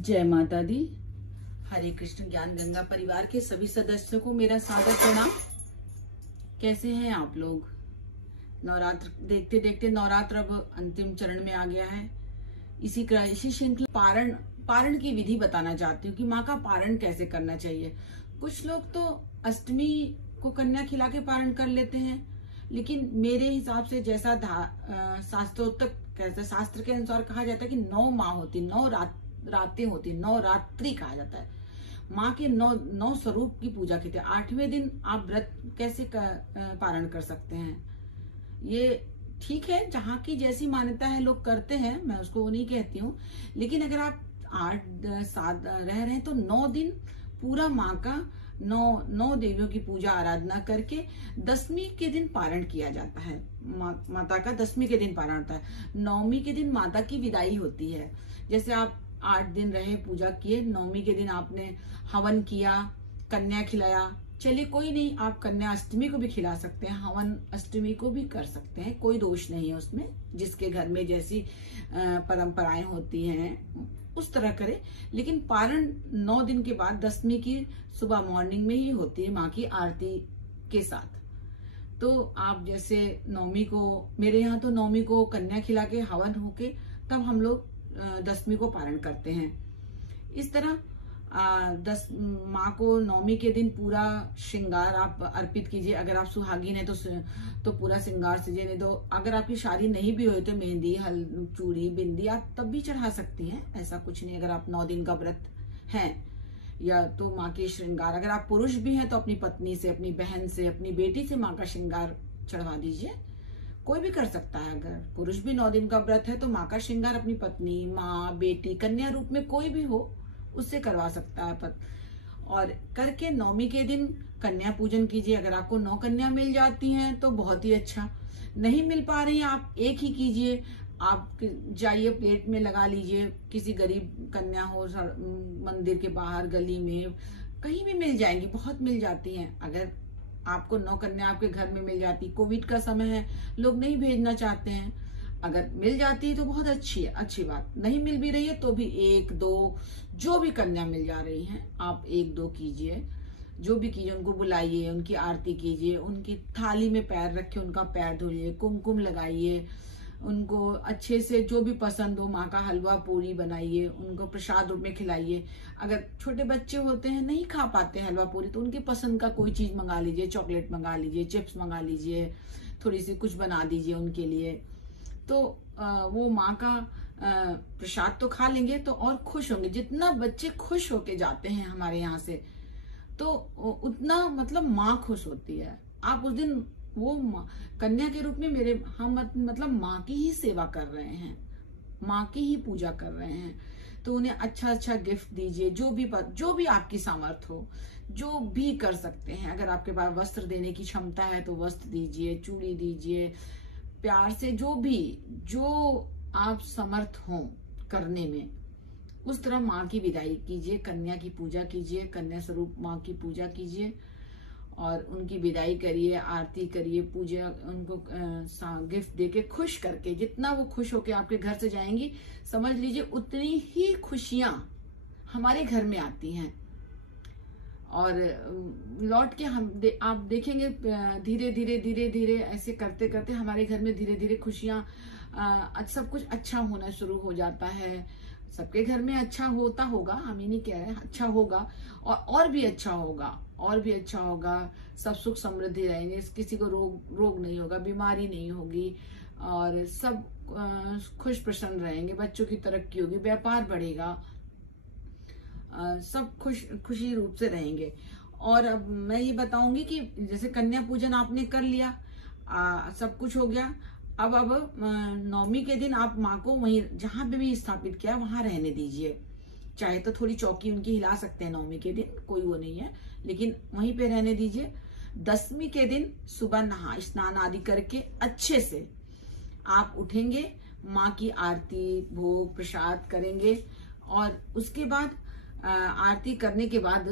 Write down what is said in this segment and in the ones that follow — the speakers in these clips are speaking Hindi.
जय माता दी। हरे कृष्ण ज्ञान गंगा परिवार के सभी सदस्यों को मेरा सादर प्रणाम। कैसे हैं आप लोग? नवरात्र देखते देखते नवरात्र अब अंतिम चरण में आ गया है। इसी श्रृंखला पारण की विधि बताना चाहती हूँ कि माँ का पारण कैसे करना चाहिए। कुछ लोग तो अष्टमी को कन्या खिला के पारण कर लेते हैं, लेकिन मेरे हिसाब से जैसा शास्त्र के अनुसार कहा जाता है कि 9 माह होती, 9 रातें होती, 9 रात्रि कहा जाता है। माँ के 9 स्वरूप की पूजा की थी। 8वें दिन आप व्रत कैसे पारण कर सकते हैं? ये ठीक है, जहाँ की जैसी मान्यता है लोग करते हैं, मैं उसको वो नहीं कहती हूँ। लेकिन अगर आप 8-7 रह रहे हैं तो 9 दिन पूरा माँ का 9 देवियों की पूजा आराधना करके 10वीं के दिन पारण किया जाता है। माता का 10वीं के दिन पारण होता है। 9वीं के दिन माता की विदाई होती है। जैसे आप 8 दिन रहे, पूजा किए, 9वीं के दिन आपने हवन किया, कन्या खिलाया, चलिए कोई नहीं, आप कन्या अष्टमी को भी खिला सकते हैं, हवन अष्टमी को भी कर सकते हैं, कोई दोष नहीं है उसमें। जिसके घर में जैसी परंपराएं होती हैं उस तरह करे। लेकिन पारण 9 दिन के बाद 10वीं की सुबह मॉर्निंग में ही होती है, माँ की आरती के साथ। तो आप जैसे 9वीं को, मेरे यहाँ तो 9वीं को कन्या खिला के हवन होके तब हम लोग 10वीं को पारण करते हैं। इस तरह माँ को 9वीं के दिन पूरा श्रृंगार आप अर्पित कीजिए। अगर आप सुहागिन है तो पूरा श्रृंगार सजे, नहीं तो अगर आपकी शादी नहीं भी हुई तो मेहंदी, चूड़ी, बिंदी आप तब भी चढ़ा सकती हैं, ऐसा कुछ नहीं। अगर आप 9 दिन का व्रत हैं या तो माँ के श्रृंगार, अगर आप पुरुष भी हैं तो अपनी पत्नी से, अपनी बहन से, अपनी बेटी से माँ का श्रृंगार चढ़वा दीजिए। कोई भी कर सकता है। अगर पुरुष भी 9 दिन का व्रत है तो माँ का श्रृंगार अपनी पत्नी, माँ, बेटी, कन्या रूप में कोई भी हो उससे करवा सकता है। और करके 9वीं के दिन कन्या पूजन कीजिए। अगर आपको 9 कन्या मिल जाती हैं तो बहुत ही अच्छा। नहीं मिल पा रही है, आप एक ही कीजिए। आप जाइए, प्लेट में लगा लीजिए, किसी गरीब कन्या हो, मंदिर के बाहर गली में कहीं भी मिल जाएंगी, बहुत मिल जाती हैं। अगर आपको 9 कन्या आपके घर में मिल जाती, कोविड का समय है, लोग नहीं भेजना चाहते हैं, अगर मिल जाती है तो बहुत अच्छी है, अच्छी बात। नहीं मिल भी रही है तो भी 1-2 जो भी कन्या मिल जा रही हैं आप 1-2 कीजिए। जो भी कीजिए, उनको बुलाइए, उनकी आरती कीजिए, उनकी थाली में पैर रखे, उनका पैर धोइए, कुमकुम लगाइए, उनको अच्छे से जो भी पसंद हो, माँ का हलवा पूरी बनाइए, उनको प्रसाद रूप में खिलाइए। अगर छोटे बच्चे होते हैं नहीं खा पाते हलवा पूरी तो उनकी पसंद का कोई चीज मंगा लीजिए, चॉकलेट मंगा लीजिए, चिप्स मंगा लीजिए, थोड़ी सी कुछ बना दीजिए उनके लिए। तो वो माँ का प्रसाद तो खा लेंगे तो और खुश होंगे। जितना बच्चे खुश होके जाते हैं हमारे यहाँ से तो उतना मतलब माँ खुश होती है। आप उस दिन वो कन्या के रूप में हम मतलब माँ की ही सेवा कर रहे हैं, माँ की ही पूजा कर रहे हैं। तो उन्हें अच्छा अच्छा गिफ्ट दीजिए, जो भी आपकी सामर्थ हो, जो भी कर सकते हैं। अगर आपके पास वस्त्र देने की क्षमता है तो वस्त्र दीजिए, चूड़ी दीजिए, प्यार से जो आप समर्थ हो करने में, उस तरह माँ की विदाई कीजिए, कन्या की पूजा कीजिए, कन्या स्वरूप माँ की पूजा कीजिए और उनकी विदाई करिए, आरती करिए, पूजा, उनको गिफ्ट देके खुश करके, जितना वो खुश होके आपके घर से जाएंगी, समझ लीजिए उतनी ही खुशियां हमारे घर में आती हैं। और लौट के आप देखेंगे धीरे धीरे धीरे धीरे ऐसे करते करते हमारे घर में धीरे धीरे खुशियां, सब कुछ अच्छा होना शुरू हो जाता है। सबके घर में अच्छा होता होगा, हम ये नहीं कह रहे, अच्छा होगा और भी अच्छा होगा, और भी अच्छा होगा। सब सुख समृद्धि रहेंगे, किसी को रोग नहीं होगा, बीमारी नहीं होगी और सब खुश प्रसन्न रहेंगे, बच्चों की तरक्की होगी, व्यापार बढ़ेगा, सब खुशी रूप से रहेंगे। और अब मैं ये बताऊंगी कि जैसे कन्या पूजन आपने कर लिया, सब कुछ हो गया। अब 9वीं के दिन आप माँ को वहीं जहां पे भी स्थापित किया वहां रहने दीजिए। चाहे तो थोड़ी चौकी उनकी हिला सकते हैं 9वीं के दिन, कोई वो नहीं है, लेकिन वहीं पे रहने दीजिए। 10वीं के दिन सुबह स्नान आदि करके अच्छे से आप उठेंगे, माँ की आरती, भोग, प्रसाद करेंगे और उसके बाद आरती करने के बाद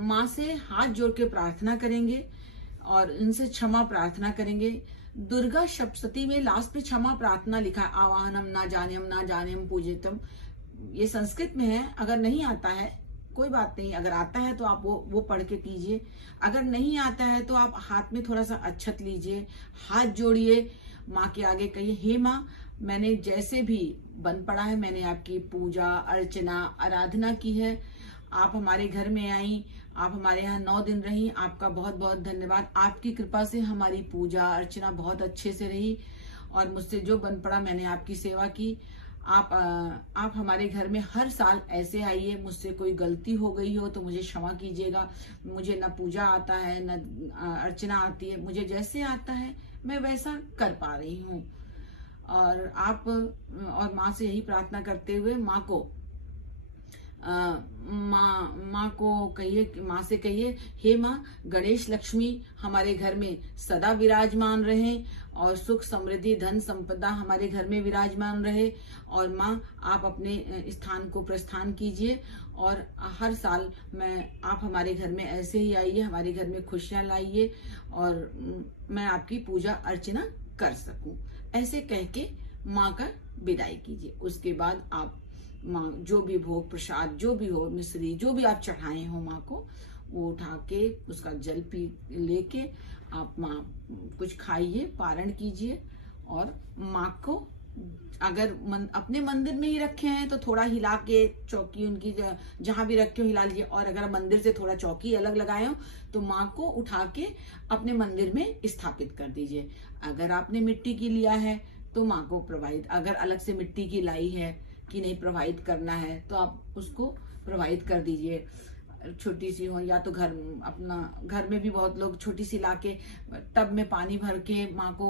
माँ से हाथ जोड़ के प्रार्थना करेंगे और उनसे क्षमा प्रार्थना करेंगे। दुर्गा सप्तशती में लास्ट पे क्षमा प्रार्थना लिखा है, आवाहनम ना जानेम पूजितम, ये संस्कृत में है, अगर नहीं आता है कोई बात नहीं, अगर आता है तो आप वो पढ़ के कीजिए, अगर नहीं आता है तो आप हाथ में थोड़ा सा अक्षत लीजिए, हाथ जोड़िए, माँ के आगे कहिए, हे माँ, मैंने जैसे भी बन पड़ा है मैंने आपकी पूजा अर्चना आराधना की है, आप हमारे घर में आई, आप हमारे यहाँ 9 दिन रही, आपका बहुत बहुत धन्यवाद, आपकी कृपा से हमारी पूजा अर्चना बहुत अच्छे से रही और मुझसे जो बन पड़ा मैंने आपकी सेवा की। आप हमारे घर में हर साल ऐसे आइए, मुझसे कोई गलती हो गई हो तो मुझे क्षमा कीजिएगा, मुझे न पूजा आता है न अर्चना आती है, मुझे जैसे आता है मैं वैसा कर पा रही हूँ। और आप और माँ से यही प्रार्थना करते हुए माँ को माँ को कहिए, माँ से कहिए, हे माँ, गणेश लक्ष्मी हमारे घर में सदा विराजमान रहे और सुख समृद्धि धन संपदा हमारे घर में विराजमान रहे। और माँ, आप अपने स्थान को प्रस्थान कीजिए और हर साल आप हमारे घर में ऐसे ही आइए, हमारे घर में खुशियाँ लाइए और मैं आपकी पूजा अर्चना कर सकूं। ऐसे कह के माँ का विदाई कीजिए। उसके बाद आप माँ जो भी भोग प्रसाद जो भी हो, मिश्री जो भी आप चढ़ाए हो माँ को, वो उठा के उसका जल पी लेके आप माँ कुछ खाइए, पारण कीजिए। और माँ को अगर अपने मंदिर में ही रखे हैं तो थोड़ा हिला के चौकी उनकी जहां भी रखे हो हिला लीजिए, और अगर मंदिर से थोड़ा चौकी अलग लगाए हो तो माँ को उठा के अपने मंदिर में स्थापित कर दीजिए। अगर आपने मिट्टी की लिया है तो माँ को प्रवाहित, अगर अलग से मिट्टी की लाई है कि नहीं प्रवाहित करना है तो आप उसको प्रवाहित कर दीजिए। छोटी सी हो या तो अपना घर में भी बहुत लोग छोटी सी लाके टब में पानी भर के माँ को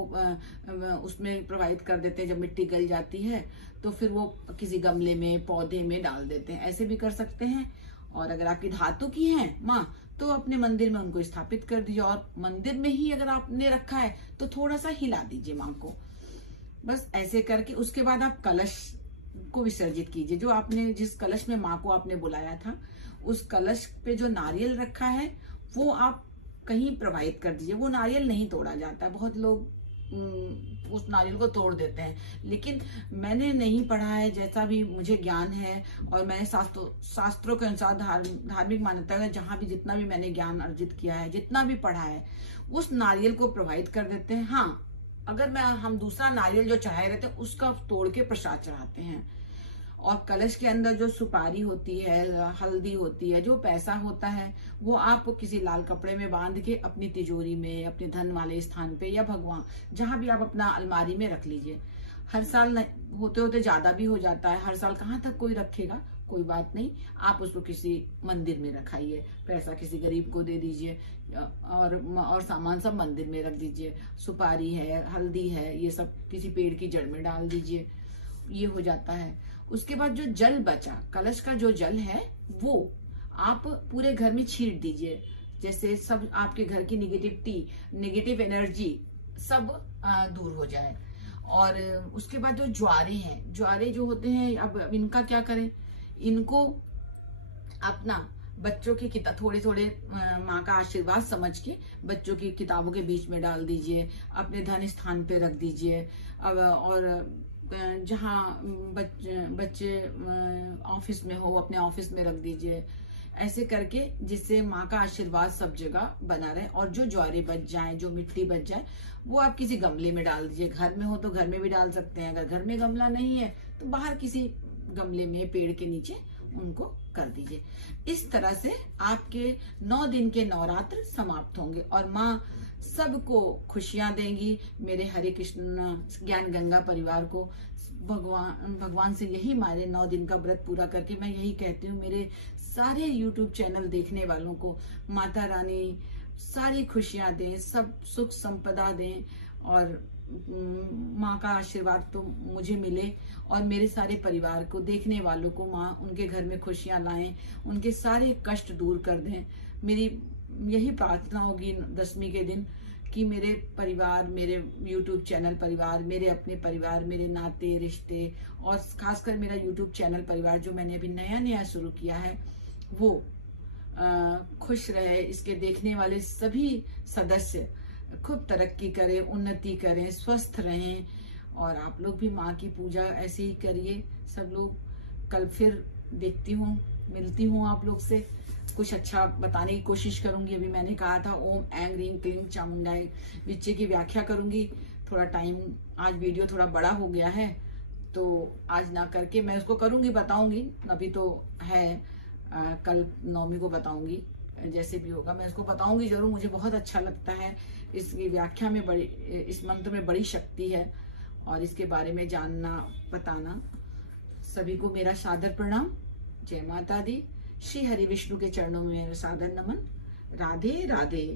उसमें प्रवाहित कर देते हैं। जब मिट्टी गल जाती है तो फिर वो किसी गमले में पौधे में डाल देते हैं, ऐसे भी कर सकते हैं। और अगर आपकी धातु की है माँ तो अपने मंदिर में उनको स्थापित कर दीजिए, और मंदिर में ही अगर आपने रखा है तो थोड़ा सा हिला दीजिए माँ को। बस ऐसे करके उसके बाद आप कलश को विसर्जित कीजिए। जो आपने जिस कलश में माँ को आपने बुलाया था उस कलश पे जो नारियल रखा है वो आप कहीं प्रवाहित कर दीजिए। वो नारियल नहीं तोड़ा जाता, बहुत लोग उस नारियल को तोड़ देते हैं, लेकिन मैंने नहीं पढ़ा है, जैसा भी मुझे ज्ञान है और मैंने शास्त्रों के अनुसार धार्मिक मान्यता है, जहां भी जितना भी मैंने ज्ञान अर्जित किया है, जितना भी पढ़ा है, उस नारियल को प्रवाहित कर देते हैं। हाँ, अगर हम दूसरा नारियल जो चढ़ाए रहते हैं उसका तोड़ के प्रसाद चढ़ाते हैं। और कलश के अंदर जो सुपारी होती है, हल्दी होती है, जो पैसा होता है, वो आप किसी लाल कपड़े में बांध के अपनी तिजोरी में, अपने धन वाले स्थान पे या भगवान जहां भी आप अपना अलमारी में रख लीजिए। हर साल होते होते ज्यादा भी हो जाता है, हर साल कहाँ तक कोई रखेगा, कोई बात नहीं, आप उसको किसी मंदिर में रखाइए, पैसा किसी गरीब को दे दीजिए और सामान सब मंदिर में रख दीजिए। सुपारी है, हल्दी है, ये सब किसी पेड़ की जड़ में डाल दीजिए, ये हो जाता है। उसके बाद जो जल बचा, कलश का जो जल है वो आप पूरे घर में छींट दीजिए, जैसे सब आपके घर की नेगेटिव एनर्जी सब दूर हो जाए। और उसके बाद जो ज्वारे जो होते हैं, अब इनका क्या करें, इनको अपना बच्चों की किताब थोड़े थोड़े माँ का आशीर्वाद समझ के बच्चों की किताबों के बीच में डाल दीजिए, अपने धन स्थान पे रख दीजिए। अब और जहाँ बच्चे ऑफिस में हो अपने ऑफिस में रख दीजिए, ऐसे करके जिससे माँ का आशीर्वाद सब जगह बना रहे। और जो ज्वारे बच जाए, जो मिट्टी बच जाए, वो आप किसी गमले में डाल दीजिए। घर में हो तो घर में भी डाल सकते हैं, अगर घर में गमला नहीं है तो बाहर किसी गमले में पेड़ के नीचे उनको कर दीजिए। इस तरह से आपके 9 दिन के नवरात्र समाप्त होंगे और माँ सबको खुशियां देंगी। मेरे हरे कृष्ण ज्ञान गंगा परिवार को भगवान से यही मारे 9 दिन का व्रत पूरा करके मैं यही कहती हूँ, मेरे सारे YouTube चैनल देखने वालों को माता रानी सारी खुशियां दें, सब सुख संपदा दें और माँ का आशीर्वाद तो मुझे मिले और मेरे सारे परिवार को, देखने वालों को माँ उनके घर में खुशियां लाएं, उनके सारे कष्ट दूर कर दें। मेरी यही प्रार्थना होगी 10वीं के दिन कि मेरे परिवार, मेरे YouTube चैनल परिवार, मेरे अपने परिवार, मेरे नाते रिश्ते और खासकर मेरा YouTube चैनल परिवार जो मैंने अभी नया शुरू किया है वो खुश रहे। इसके देखने वाले सभी सदस्य खूब तरक्की करें, उन्नति करें, स्वस्थ रहें। और आप लोग भी माँ की पूजा ऐसे ही करिए, सब लोग कल फिर देखती हूँ, मिलती हूँ आप लोग से, कुछ अच्छा बताने की कोशिश करूंगी। अभी मैंने कहा था ओम ऐं ह्रीं क्लीं चामुंडाई विच्चे की व्याख्या करूंगी। थोड़ा टाइम, आज वीडियो थोड़ा बड़ा हो गया है तो आज ना करके मैं उसको करूंगी, बताऊंगी। अभी तो है, कल नवमी को बताऊंगी, जैसे भी होगा मैं उसको बताऊंगी जरूर। मुझे बहुत अच्छा लगता है, इसकी व्याख्या में बड़ी, इस मंत्र में बड़ी शक्ति है और इसके बारे में जानना बताना। सभी को मेरा सादर प्रणाम, जय माता दी। श्री हरि विष्णु के चरणों में मेरा सादर नमन। राधे राधे।